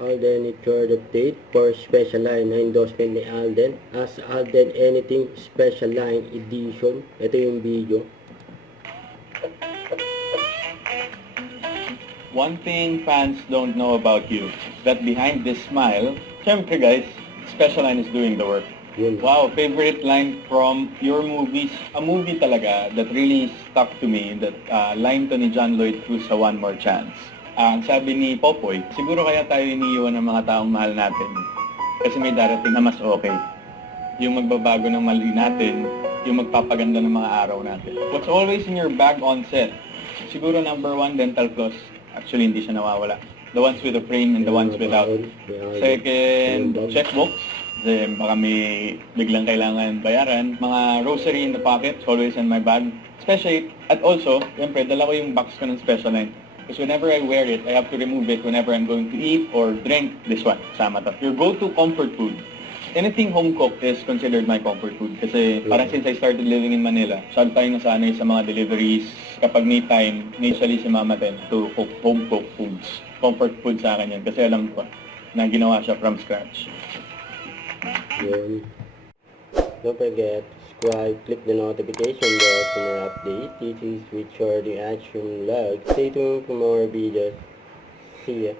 Alden Record Update for Special Line na endorsement ni Alden as Alden Anything Special Line Edition. Ito yung video. One thing fans don't know about you, that behind this smile, syempre guys, Special Line is doing the work. Yun. Wow, favorite line from your movies. A movie talaga that really stuck to me, that line to ni John Lloyd Cruz sa One More Chance. Ang sabi ni Popoy, siguro kaya tayo iniiwan ng mga taong mahal natin kasi may darating na mas okay. Yung magbabago ng mali natin, yung magpapaganda ng mga araw natin. What's always in your bag on set? Siguro number 1, dental floss. Actually, hindi siya nawawala. The ones with the frame and the ones without. Second, checkbooks. Kasi baka may biglang kailangan bayaran. Mga rosary in the pocket, always in my bag. Especially, at also, siyempre, dala ko yung box ko ng Special Line. Because whenever I wear it, I have to remove it whenever I'm going to eat or drink. This one, sama to. Your go-to comfort food. Anything home-cooked is considered my comfort food. Kasi parang since I started living in Manila, saan tayo nasanay sa mga deliveries. Kapag may time, usually si Mama din to cook home-cooked foods. Comfort food sa akin yan. Kasi alam ko na ginawa siya from scratch. Yun. Don't forget, subscribe, click the notification bell for more updates. This is Richard the Action Vlog. Stay tuned for more videos. See ya.